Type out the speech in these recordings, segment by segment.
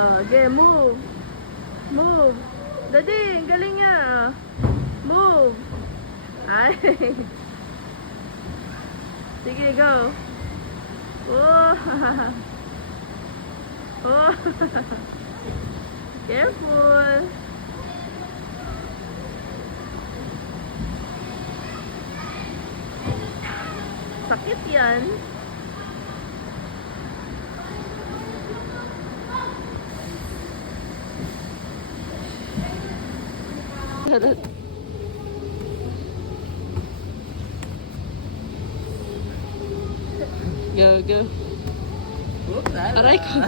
Okay, move. Move. Daddy, ang galing niya. Move. Ay. Sige, go. Oh. Oh. Careful. Sakit yan. Go, go. Aray ko.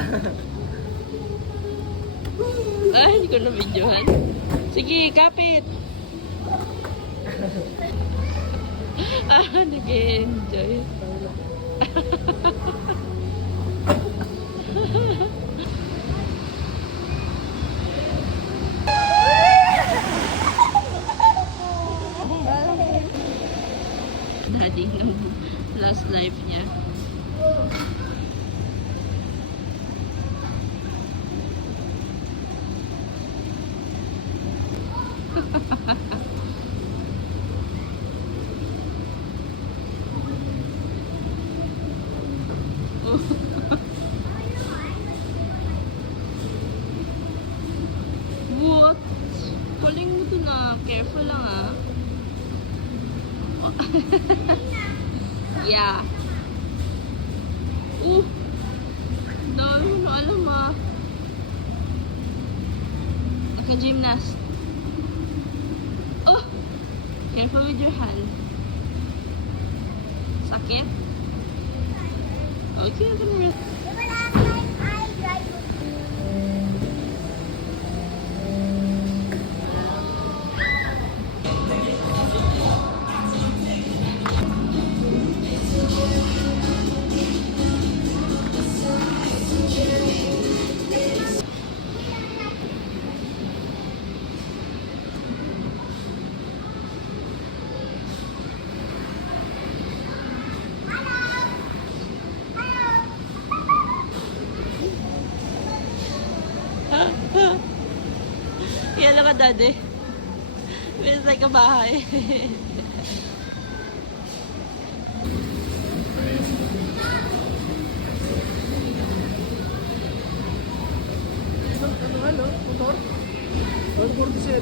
Ay, hindi ko na-videohan. Sige, kapit. Nag-enjoy. Daddy ng last life niya. What? Paling mo to na. Careful lang ah. Yeah. Dami mo na alam ah. Naka-gymnast. Oh! Careful with your hand. Sakit? Okay, I'm gonna rest. Yan lang ka, Daddy. Feels like a bahay. Ano, motor? 147.